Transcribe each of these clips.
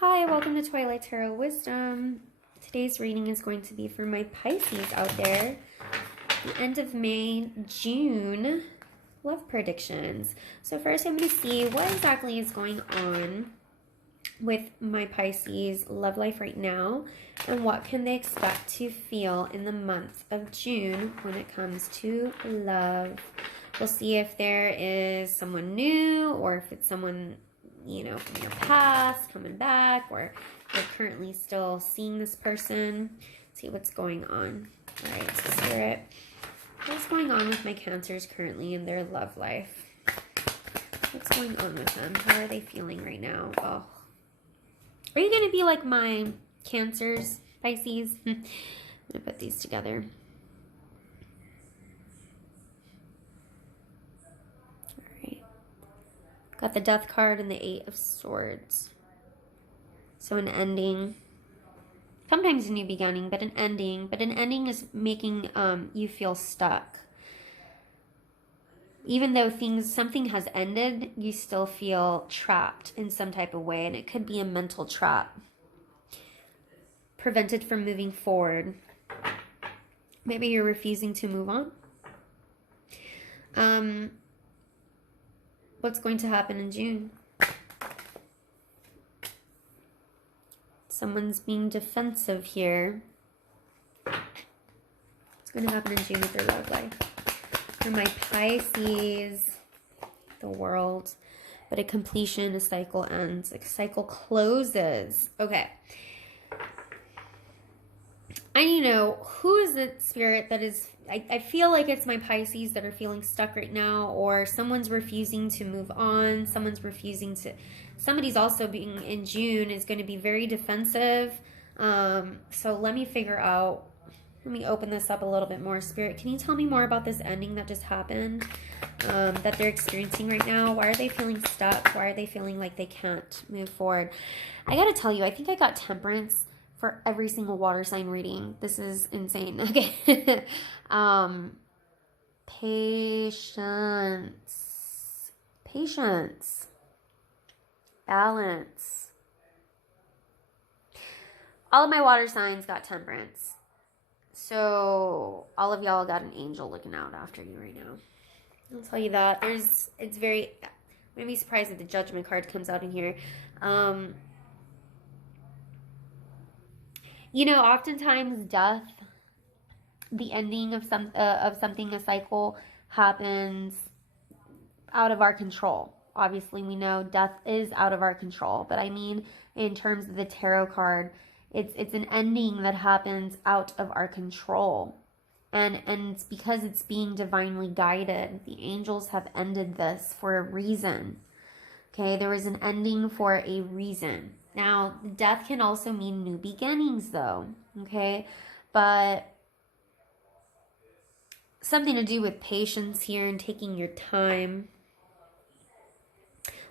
Hi, welcome to Twilight Tarot Wisdom. Today's reading is going to be for my Pisces out there. The end of May, June, love predictions. So first I'm going to see what exactly is going on with my Pisces love life right now and what can they expect to feel in the month of June when it comes to love. We'll see if there is someone new or if it's someone, you know, from your past coming back, or you're currently still seeing this person. See what's going on. All right, so Spirit, what's going on with my Cancers currently in their love life? What's going on with them? How are they feeling right now? Oh, are you gonna be like my Cancers, Pisces? I'm gonna put these together. Got the Death card and the Eight of Swords. So an ending. Sometimes a new beginning, but an ending. But an ending is making you feel stuck. Even though something has ended, you still feel trapped in some type of way. And it could be a mental trap. Prevented from moving forward. Maybe you're refusing to move on. What's going to happen in June? Someone's being defensive here. What's going to happen in June with their love life? For my Pisces, the World. But a completion, a cycle ends. A cycle closes. Okay. I need to know, who is the spirit that is... I feel like it's my Pisces that are feeling stuck right now, or someone's refusing to move on. Somebody's also being in June is going to be very defensive. So let me figure out, let me open this up a little bit more. Spirit, can you tell me more about this ending that just happened, that they're experiencing right now? Why are they feeling stuck? Why are they feeling like they can't move forward? I got to tell you, I think I got Temperance for every single water sign reading. This is insane. Okay. Patience, balance. All of my water signs got Temperance. So all of y'all got an angel looking out after you right now. I'll tell you that. I'm going to be surprised if the Judgment card comes out in here. You know, oftentimes death, the ending of something, a cycle, happens out of our control. Obviously, we know death is out of our control. But I mean, in terms of the tarot card, it's an ending that happens out of our control. And it's because it's being divinely guided. The angels have ended this for a reason. Okay, there was an ending for a reason. Now, death can also mean new beginnings, though, okay? But something to do with patience here and taking your time.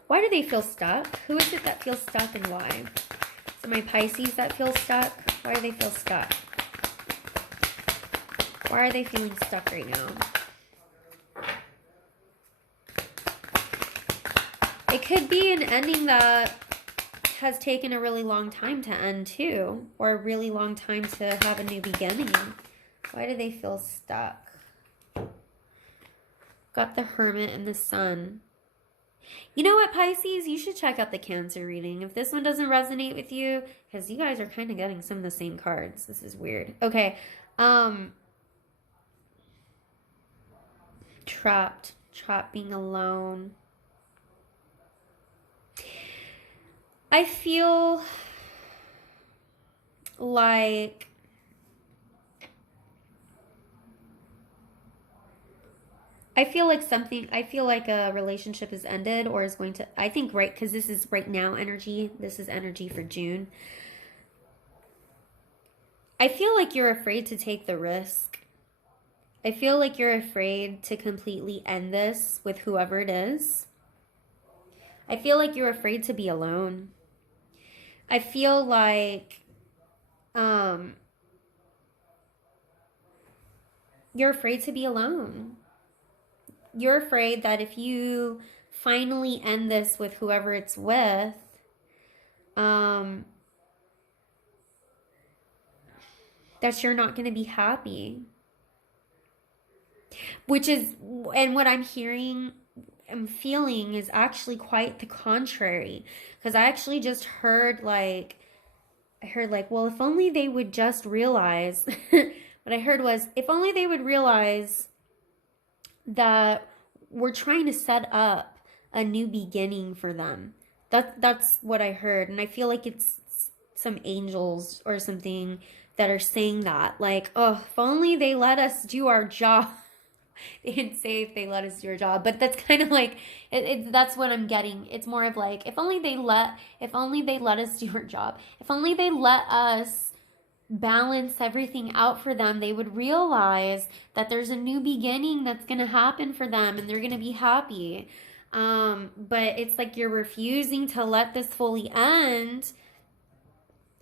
Why do they feel stuck? Who is it that feels stuck and why? So my Pisces that feel stuck, why do they feel stuck? Why are they feeling stuck right now? It could be an ending that has taken a really long time to end too, or a really long time to have a new beginning. Why do they feel stuck? Got the Hermit and the Sun. You know what, Pisces? You should check out the Cancer reading. If this one doesn't resonate with you, because you guys are kind of getting some of the same cards. This is weird. Okay. Trapped being alone. I feel like a relationship is ended or is going to, I think, right, because this is right now energy. This is energy for June. I feel like you're afraid to take the risk. I feel like you're afraid to completely end this with whoever it is. I feel like you're afraid to be alone. I feel like you're afraid to be alone. You're afraid that if you finally end this with whoever it's with, that you're not going to be happy. Which is, and what I'm hearing, I'm feeling is actually quite the contrary. Because I actually just heard like, well, if only they would just realize, what I heard was, if only they would realize that we're trying to set up a new beginning for them. That's what I heard. And I feel like it's some angels or something that are saying that. Like, oh, if only they let us do our job. They didn't say if they let us do our job, but that's kind of like, that's what I'm getting. It's more of like, if only they let us do our job. If only they let us balance everything out for them, they would realize that there's a new beginning that's going to happen for them and they're going to be happy. But it's like you're refusing to let this fully end.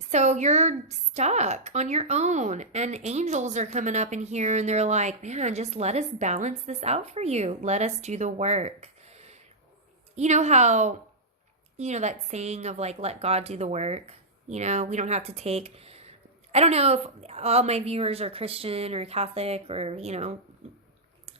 So you're stuck on your own, and angels are coming up in here and they're like, man, just let us balance this out for you. Let us do the work. You know how, that saying of like, let God do the work. We don't have to take, I don't know if all my viewers are Christian or Catholic or,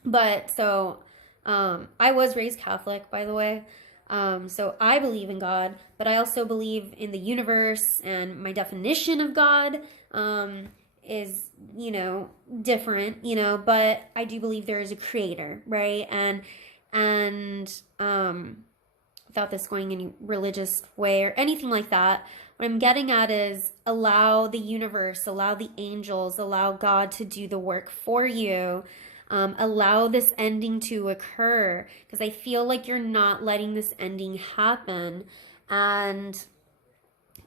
but so, I was raised Catholic, by the way. So I believe in God, but I also believe in the universe, and my definition of God, is, different, but I do believe there is a creator, right? And, without this going any religious way or anything like that, what I'm getting at is allow the universe, allow the angels, allow God to do the work for you. Allow this ending to occur, because I feel like you're not letting this ending happen, and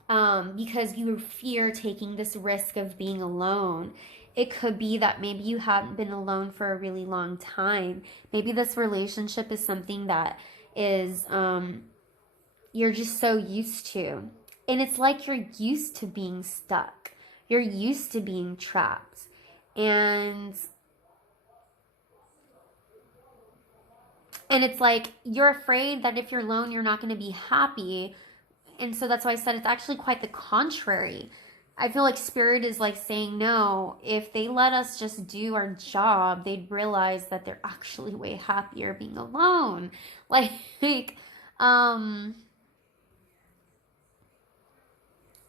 because you fear taking this risk of being alone. It could be that maybe you haven't been alone for a really long time. Maybe this relationship is something that is you're just so used to, and it's like you're used to being stuck. You're used to being trapped, and it's like you're afraid that if you're alone, you're not going to be happy. And so that's why I said it's actually quite the contrary. I feel like Spirit is like saying, no, if they let us just do our job, they'd realize that they're actually way happier being alone.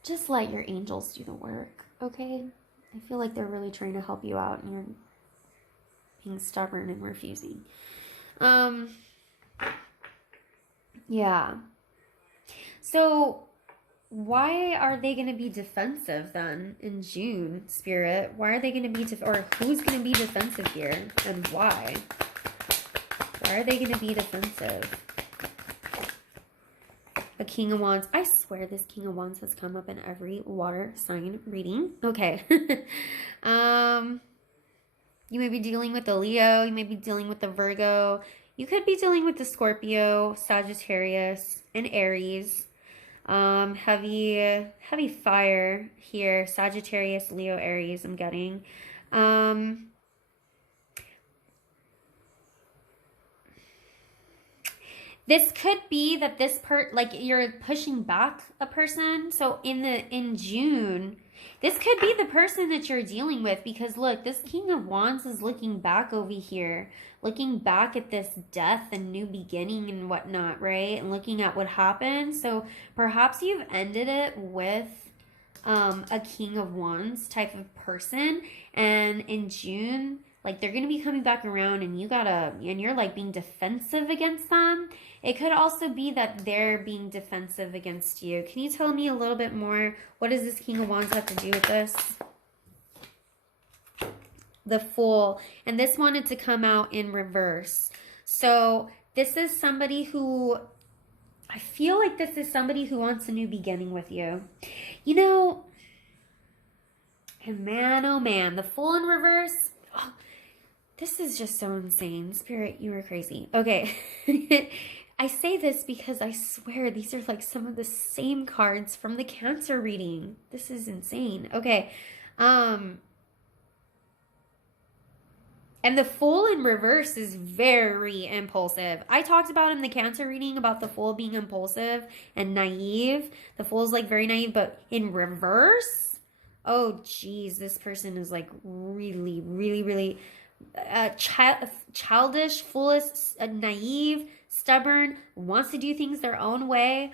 Just let your angels do the work, okay? I feel like they're really trying to help you out, and you're being stubborn and refusing. Yeah. So why are they going to be defensive then in June, Spirit? Why are they going to be, or who's going to be defensive here, and why? Why are they going to be defensive? A King of Wands. I swear this King of Wands has come up in every water sign reading. Okay. You may be dealing with the Leo. You may be dealing with the Virgo. You could be dealing with the Scorpio, Sagittarius, and Aries. Heavy fire here. Sagittarius, Leo, Aries, I'm getting. This could be that this like you're pushing back a person. So in June, this could be the person that you're dealing with, because look, this King of Wands is looking back over here, looking back at this death and new beginning and whatnot, right? And looking at what happened. So perhaps you've ended it with a King of Wands type of person, and in June, like they're going to be coming back around, and you're like being defensive against them. It could also be that they're being defensive against you. Can you tell me a little bit more? What does this King of Wands have to do with this? The Fool. And this wanted to come out in reverse. So this is somebody who, I feel like this is somebody who wants a new beginning with you. And man, oh man, the Fool in reverse. Oh, this is just so insane. Spirit, you are crazy. Okay. I say this because I swear these are like some of the same cards from the Cancer reading. This is insane. Okay. And the Fool in reverse is very impulsive. I talked about in the Cancer reading about the Fool being impulsive and naive. The Fool's like very naive, but in reverse, oh geez, this person is like really childish, foolish, naive, stubborn, wants to do things their own way,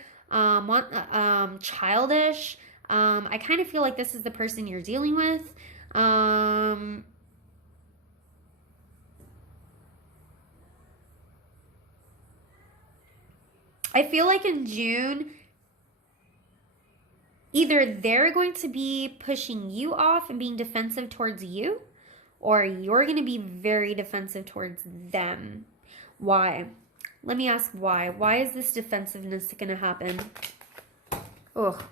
childish. I kind of feel like this is the person you're dealing with. I feel like in June, either they're going to be pushing you off and being defensive towards you, or you're going to be very defensive towards them. Why? Let me ask why. Why is this defensiveness going to happen? Oh,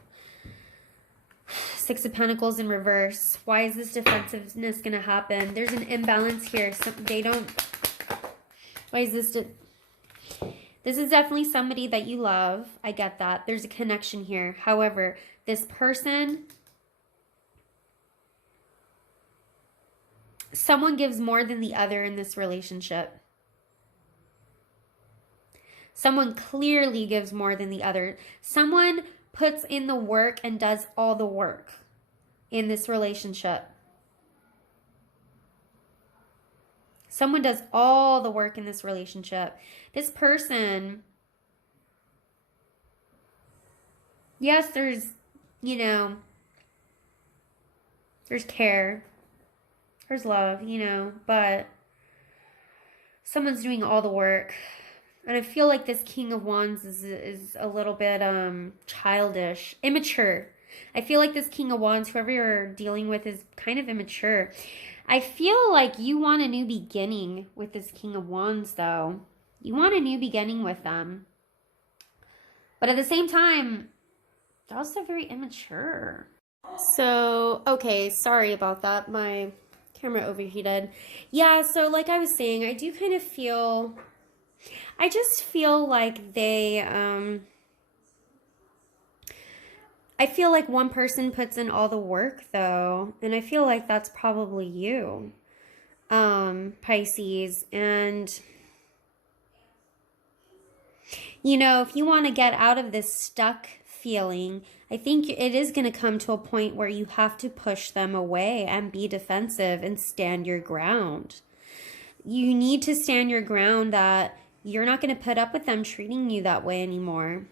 Six of Pentacles in reverse. Why is this defensiveness going to happen? There's an imbalance here. So they don't... Why is this... This is definitely somebody that you love. I get that. There's a connection here. However, this person, someone gives more than the other in this relationship. Someone clearly gives more than the other. Someone puts in the work and does all the work in this relationship. Someone does all the work in this relationship. This person, yes, there's, you know, there's care, there's love, you know, but someone's doing all the work. And I feel like this King of Wands is a little bit childish, immature. I feel like this King of Wands, whoever you're dealing with, is kind of immature. I feel like you want a new beginning with this King of Wands, though. You want a new beginning with them. But at the same time, they're also very immature. So, okay, sorry about that. My camera overheated. Yeah, so like I was saying, I do kind of feel... I just feel like they... I feel like one person puts in all the work, though, and I feel like that's probably you, Pisces. And, you know, if you want to get out of this stuck feeling, I think it is going to come to a point where you have to push them away and be defensive and stand your ground. You need to stand your ground that you're not going to put up with them treating you that way anymore.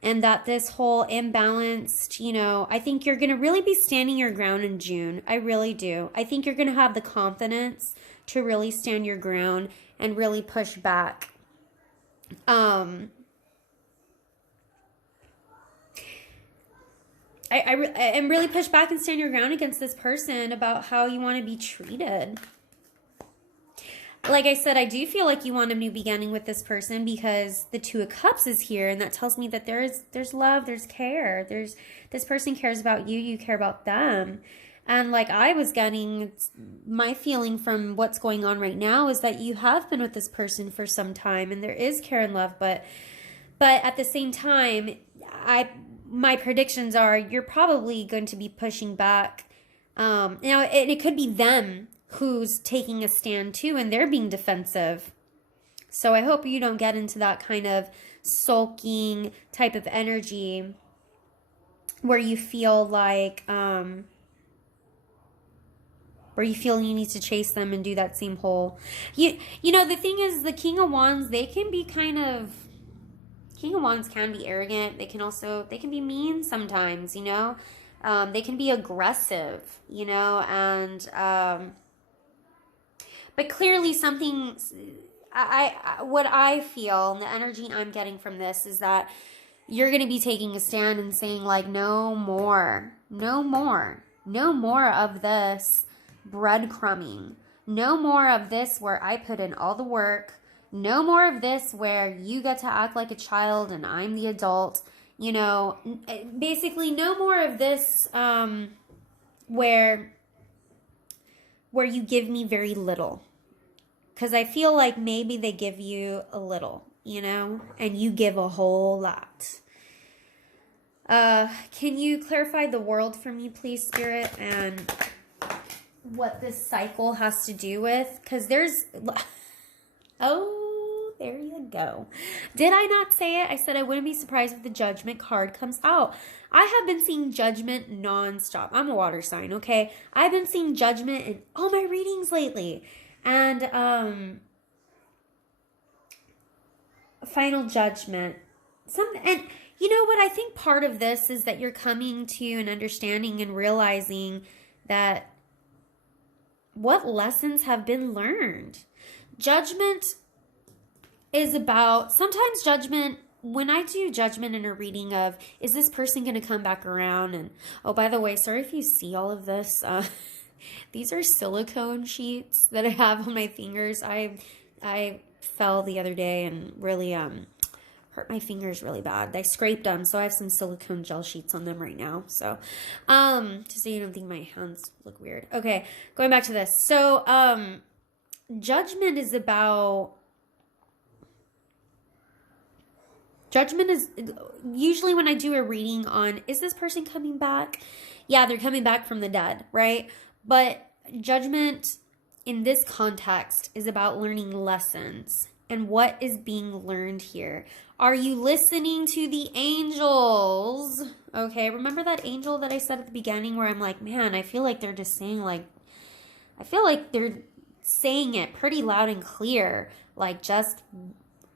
And that this whole imbalanced, you know, I think you're going to really be standing your ground in June. I really do. I think you're going to have the confidence to really stand your ground and really push back. And really push back and stand your ground against this person about how you want to be treated. Like I said, I do feel like you want a new beginning with this person because the Two of Cups is here, and that tells me that there's love, there's care. This person cares about you, you care about them. And like I was getting, my feeling from what's going on right now is that you have been with this person for some time, and there is care and love, but at the same time, my predictions are you're probably going to be pushing back. It could be them who's taking a stand too, and they're being defensive. So I hope you don't get into that kind of sulking type of energy where you feel like, where you feel you need to chase them and do that same whole, you know, the thing is, the King of Wands, King of Wands can be arrogant. They can be mean sometimes, you know, they can be aggressive, you know, and, but clearly something, what I feel, and the energy I'm getting from this is that you're going to be taking a stand and saying like, no more of this breadcrumbing. No more of this where I put in all the work. No more of this where you get to act like a child and I'm the adult. You know, basically no more of this where you give me very little. Because I feel like maybe they give you a little, you know, and you give a whole lot. Can you clarify the world for me, please, Spirit? And what this cycle has to do with, because there's, oh, there you go. Did I not say it? I said I wouldn't be surprised if the Judgment card comes out. I have been seeing Judgment nonstop. I'm a water sign, okay? I've been seeing Judgment in all my readings lately. And, Final Judgment. And you know what? I think part of this is that you're coming to an understanding and realizing that what lessons have been learned. Judgment is about, sometimes Judgment, when I do Judgment in a reading of, is this person going to come back around? And, oh, by the way, sorry if you see all of this. These are silicone sheets that I have on my fingers. I fell the other day and really hurt my fingers really bad. I scraped them, so I have some silicone gel sheets on them right now. So, just so you don't think my hands look weird. Okay, going back to this. So, Judgment is about... Judgment is usually when I do a reading on, is this person coming back? Yeah, they're coming back from the dead, right? But Judgment in this context is about learning lessons and what is being learned here. Are you listening to the angels? Okay, remember that angel that I said at the beginning where I'm like, man, I feel like they're just saying like, I feel like they're saying it pretty loud and clear. Like, just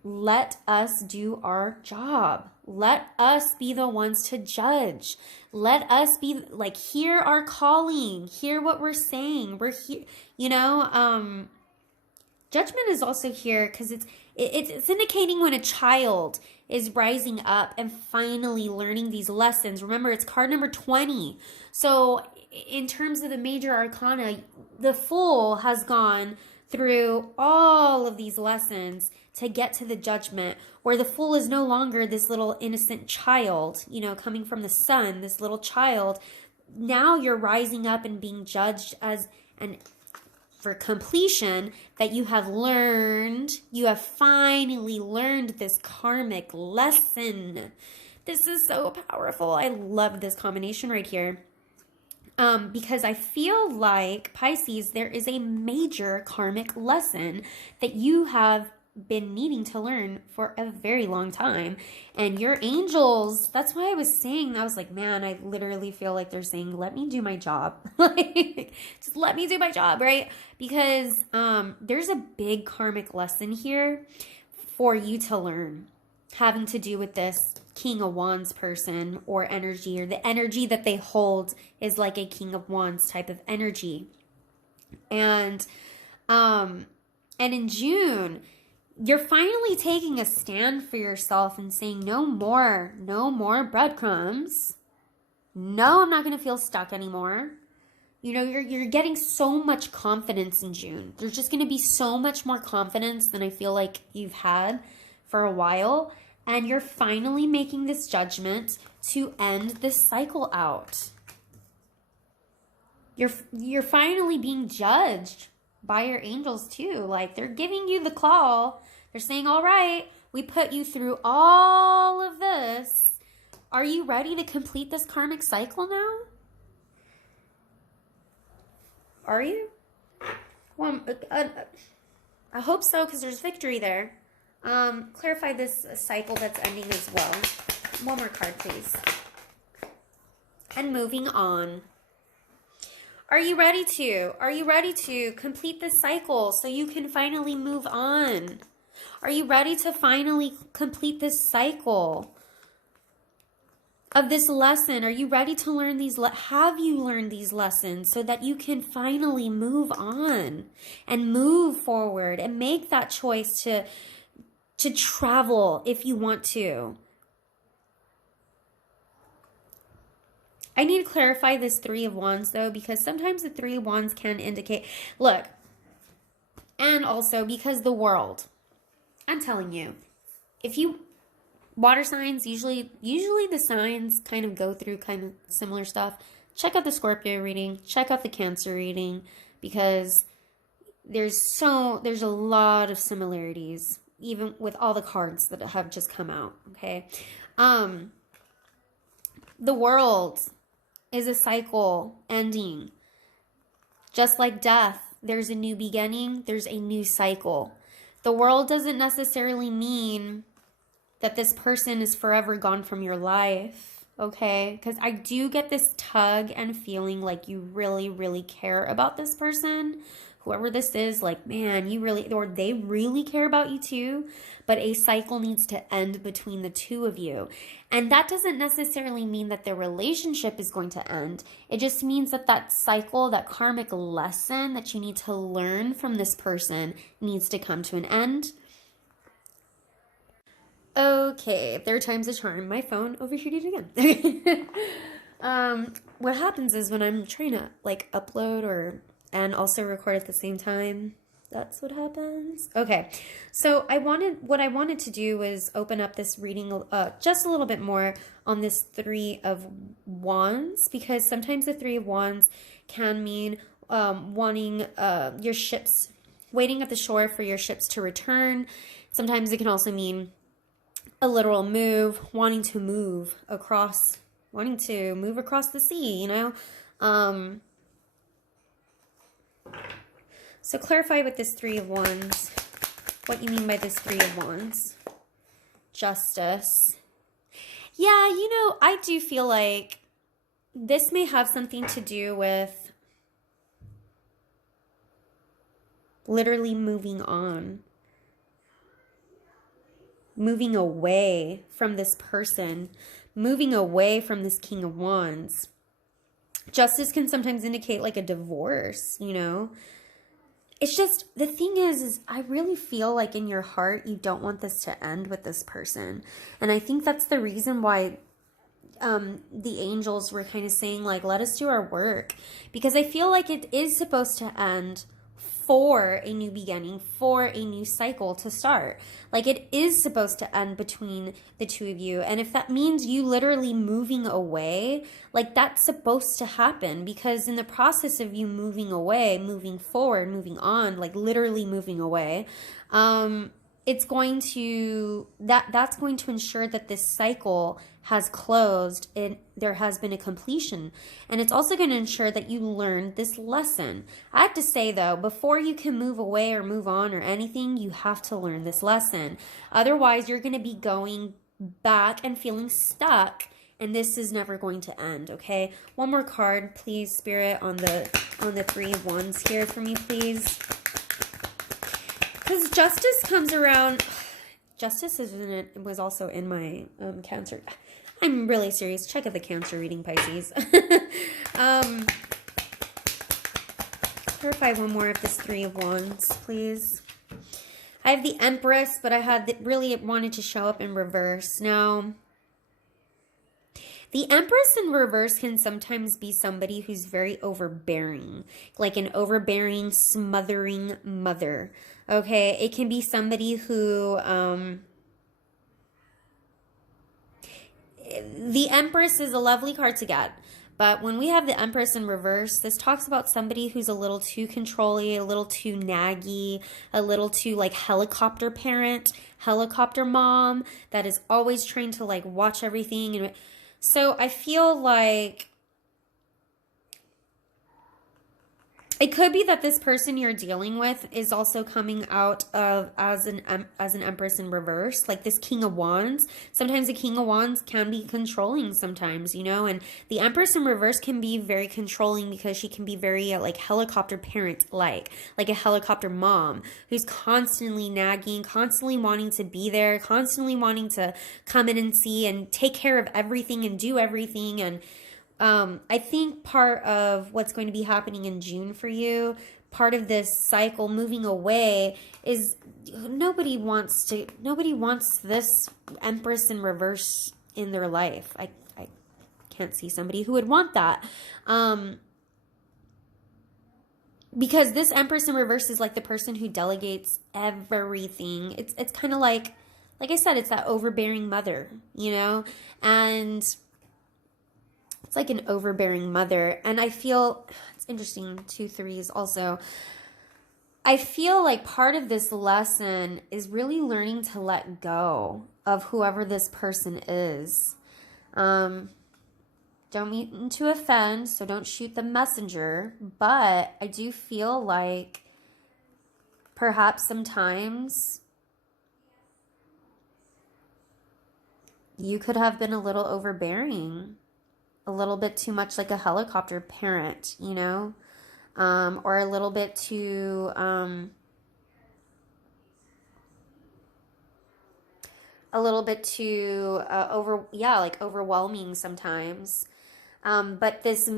let us do our job. Let us be the ones to judge. Let us be like, hear our calling, hear what we're saying. We're here, you know, Judgment is also here because it's indicating when a child is rising up and finally learning these lessons. Remember, it's card number 20. So in terms of the major arcana, the Fool has gone through all of these lessons to get to the Judgment, where the Fool is no longer this little innocent child, you know, coming from the sun, this little child. Now you're rising up and being judged as an for completion, that you have learned, you have finally learned this karmic lesson. This is so powerful. I love this combination right here. Because I feel like, Pisces, there is a major karmic lesson that you have been needing to learn for a very long time. And your angels, that's why I was saying, I was like, man, I literally feel like they're saying, let me do my job. Like, just let me do my job, right? Because there's a big karmic lesson here for you to learn, having to do with this King of Wands person or energy, or the energy that they hold is like a King of Wands type of energy. And in June, you're finally taking a stand for yourself and saying, no more breadcrumbs. No, I'm not going to feel stuck anymore. You know, you're getting so much confidence in June. There's just going to be so much more confidence than I feel like you've had for a while. And you're finally making this judgment to end this cycle out. You're finally being judged by your angels too. Like, they're giving you the call. They're saying, all right, we put you through all of this. Are you ready to complete this karmic cycle now? Are you? Well, I hope so, because there's victory there. Clarify this cycle that's ending as well. One more card, please. And moving on. Are you ready to? Are you ready to complete this cycle so you can finally move on? Are you ready to finally complete this cycle of this lesson? Are you ready to learn these? Have you learned these lessons so that you can finally move on and move forward and make that choice to travel if you want to? I need to clarify this Three of Wands though, because sometimes the Three of Wands can indicate, look, and also because the world, I'm telling you, if you, water signs, usually the signs kind of go through kind of similar stuff. Check out the Scorpio reading, check out the Cancer reading, because there's a lot of similarities, even with all the cards that have just come out, okay? The world is a cycle ending. Just like death, there's a new beginning, there's a new cycle. The world doesn't necessarily mean that this person is forever gone from your life, okay? Because I do get this tug and feeling like you really, really care about this person. Whoever this is, like, man, you really, or they really care about you too, but a cycle needs to end between the two of you. And that doesn't necessarily mean that the relationship is going to end. It just means that that cycle, that karmic lesson that you need to learn from this person needs to come to an end. Okay, third time's a charm. My phone overheated again. What happens is when I'm trying to like upload and also record at the same time, that's what happens. Okay, so what I wanted to do was open up this reading just a little bit more on this Three of Wands, because sometimes the Three of Wands can mean wanting your ships, waiting at the shore for your ships to return. Sometimes it can also mean a literal move, wanting to move across the sea, you know? So clarify with this Three of Wands, what you mean by this Three of Wands. Justice. Yeah, you know, I do feel like this may have something to do with literally moving on. Moving away from this person, moving away from this King of Wands. Justice can sometimes indicate like a divorce, you know. It's just, the thing is I really feel like in your heart you don't want this to end with this person. And I think that's the reason why the angels were kind of saying like, let us do our work. Because I feel like it is supposed to end for a new beginning, for a new cycle to start. Like it is supposed to end between the two of you. And if that means you literally moving away, like that's supposed to happen, because in the process of you moving away, moving forward, moving on, like literally moving away, it's going to, that's going to ensure that this cycle has closed and there has been a completion. And it's also going to ensure that you learned this lesson. I have to say though, before you can move away or move on or anything, you have to learn this lesson. Otherwise, you're going to be going back and feeling stuck, and this is never going to end, okay? One more card, please, Spirit, on the Three of Wands here for me, please. Because justice comes around. Justice was also in my Cancer. I'm really serious. Check out the Cancer reading, Pisces. Clarify one more of this Three of Wands, please. I have the Empress, but I had really wanted to show up in reverse. Now, the Empress in reverse can sometimes be somebody who's very overbearing, like an overbearing, smothering mother. Okay, it can be somebody who, the Empress is a lovely card to get, but when we have the Empress in reverse, this talks about somebody who's a little too controlling, a little too naggy, a little too like helicopter parent, helicopter mom that is always trying to like watch everything. And so I feel like it could be that this person you're dealing with is also coming out of as an Empress in reverse, like this King of Wands. Sometimes the King of Wands can be controlling sometimes, you know, and the Empress in reverse can be very controlling because she can be very like helicopter parent, like a helicopter mom who's constantly nagging, constantly wanting to be there, constantly wanting to come in and see and take care of everything and do everything. And I think part of what's going to be happening in June for you, part of this cycle moving away, is nobody wants this Empress in reverse in their life. I can't see somebody who would want that. Because this Empress in reverse is like the person who delegates everything. It's kind of like I said, it's that overbearing mother, you know? And it's like an overbearing mother. And I feel, it's interesting, 2 3s also. I feel like part of this lesson is really learning to let go of whoever this person is. Don't mean to offend, so don't shoot the messenger. But I do feel like perhaps sometimes you could have been a little overbearing, a little bit too much like a helicopter parent, you know, or a little bit too, overwhelming sometimes. But this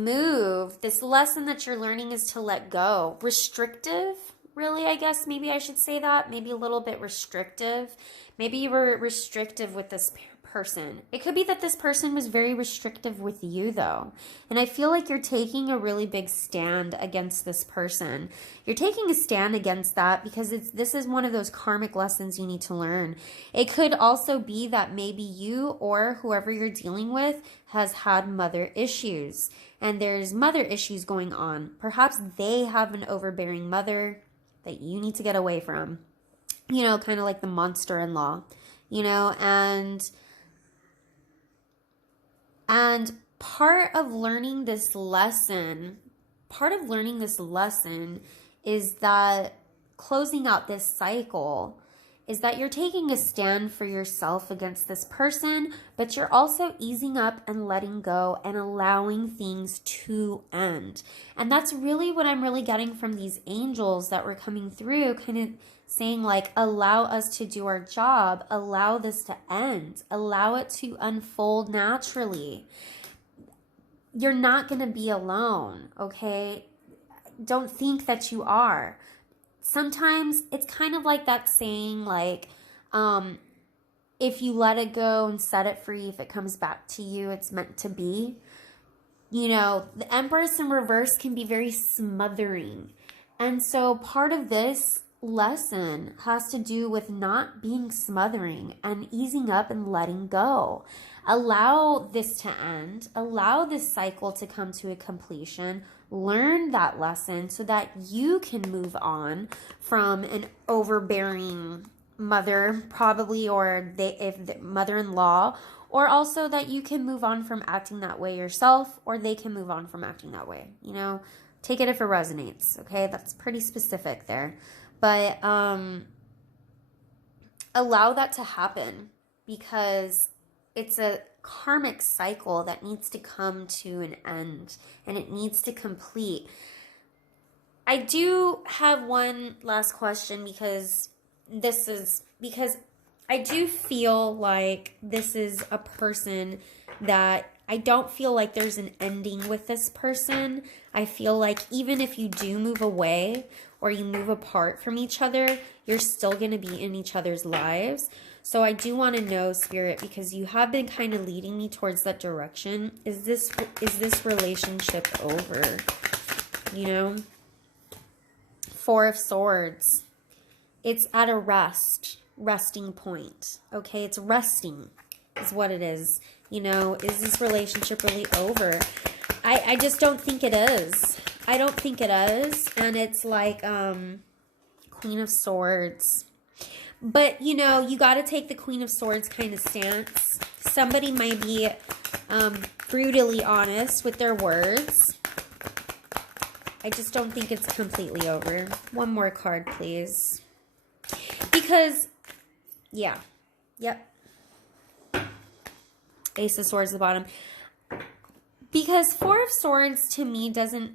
lesson that you're learning is to let go. Restrictive, really, I guess, maybe I should say that. Maybe a little bit restrictive. Maybe you were restrictive with this person. It could be that this person was very restrictive with you, though. And I feel like you're taking a really big stand against this person. You're taking a stand against that because this is one of those karmic lessons you need to learn. It could also be that maybe you or whoever you're dealing with has had mother issues. And there's mother issues going on. Perhaps they have an overbearing mother that you need to get away from. You know, kind of like the monster-in-law. You know, and part of learning this lesson is that closing out this cycle is that you're taking a stand for yourself against this person, but you're also easing up and letting go and allowing things to end. And that's really what I'm really getting from these angels that were coming through, kind of saying like, allow us to do our job, allow this to end, allow it to unfold naturally. You're not going to be alone, okay? Don't think that you are. Sometimes it's kind of like that saying, like, if you let it go and set it free, if it comes back to you, it's meant to be. You know, the Empress in reverse can be very smothering. And so part of this lesson has to do with not being smothering and easing up and letting go. Allow this to end. Allow this cycle to come to a completion. Learn that lesson so that you can move on from an overbearing mother, probably, or if the mother-in-law, or also that you can move on from acting that way yourself, or they can move on from acting that way. You know, take it if it resonates. Okay, that's pretty specific there. But allow that to happen because it's a karmic cycle that needs to come to an end and it needs to complete. I do have one last question because I do feel like this is a person that I don't feel like there's an ending with this person. I feel like even if you do move away or you move apart from each other, you're still going to be in each other's lives. So I do want to know, Spirit, because you have been kind of leading me towards that direction. Is this relationship over? You know? Four of Swords. It's at a resting point. Okay, it's resting is what it is. You know, is this relationship really over? I just don't think it is. I don't think it is. And it's like Queen of Swords. But, you know, you got to take the Queen of Swords kind of stance. Somebody might be brutally honest with their words. I just don't think it's completely over. One more card, please. Because, yeah. Yep. Ace of Swords at the bottom. Because Four of Swords to me doesn't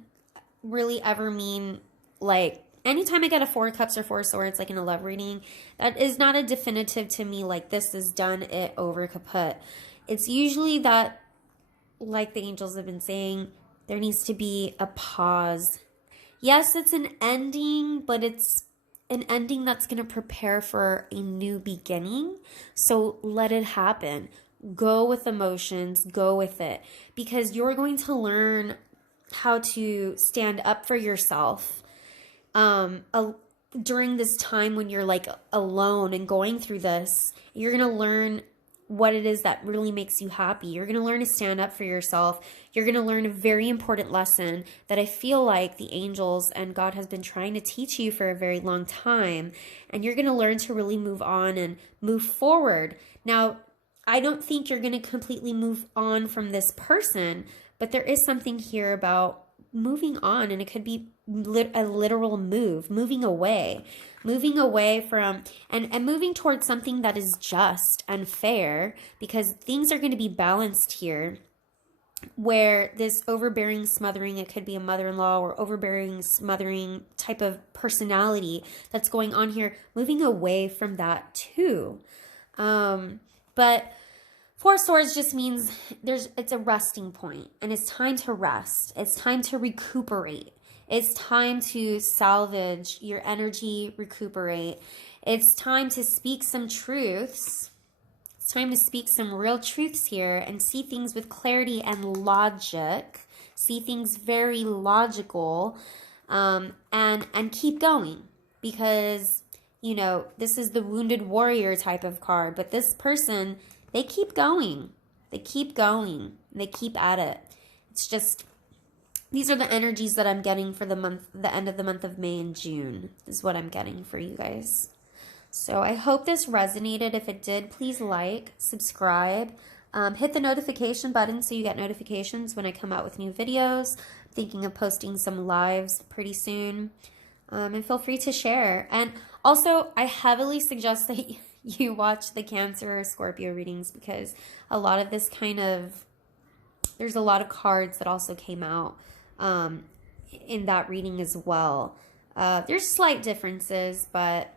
really ever mean like, anytime I get a Four of Cups or Four of Swords, like in a love reading, that is not a definitive to me, like this is done, it over, kaput. It's usually that, like the angels have been saying, there needs to be a pause. Yes, it's an ending, but it's an ending that's going to prepare for a new beginning. So let it happen. Go with emotions, go with it. Because you're going to learn how to stand up for yourself during this time when you're like alone and going through this. You're going to learn what it is that really makes you happy. You're going to learn to stand up for yourself. You're going to learn a very important lesson that I feel like the angels and God has been trying to teach you for a very long time. And you're going to learn to really move on and move forward. Now, I don't think you're going to completely move on from this person, but there is something here about moving on, and it could be a literal move, moving away from, and moving towards something that is just and fair, because things are going to be balanced here, where this overbearing, smothering, it could be a mother-in-law or overbearing, smothering type of personality that's going on here, moving away from that too. But Four of Swords just means it's a resting point, and it's time to rest. It's time to recuperate. It's time to salvage your energy, recuperate. It's time to speak some truths. It's time to speak some real truths here and see things with clarity and logic. See things very logical, and keep going, because, you know, this is the wounded warrior type of card, but this person, they keep going. They keep going. They keep at it. It's just, these are the energies that I'm getting for the end of the month of May and June. This is what I'm getting for you guys. So I hope this resonated. If it did, please like, subscribe, hit the notification button so you get notifications when I come out with new videos. I'm thinking of posting some lives pretty soon. And feel free to share. And also, I heavily suggest that you watch the Cancer or Scorpio readings, because a lot of this there's a lot of cards that also came out in that reading as well. There's slight differences, but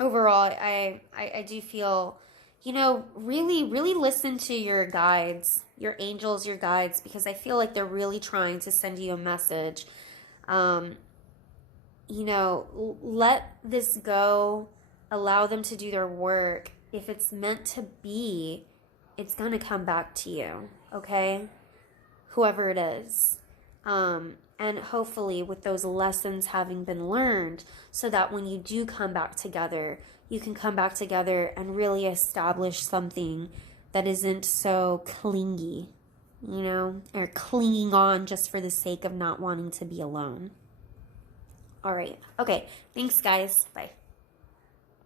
overall, I do feel, you know, really, really listen to your guides, your angels, your guides, because I feel like they're really trying to send you a message. You know, let this go, allow them to do their work. If it's meant to be, it's going to come back to you, okay? Whoever it is. And hopefully with those lessons having been learned, so that when you do come back together, you can come back together and really establish something that isn't so clingy, you know, or clinging on just for the sake of not wanting to be alone. All right. Okay. Thanks, guys. Bye.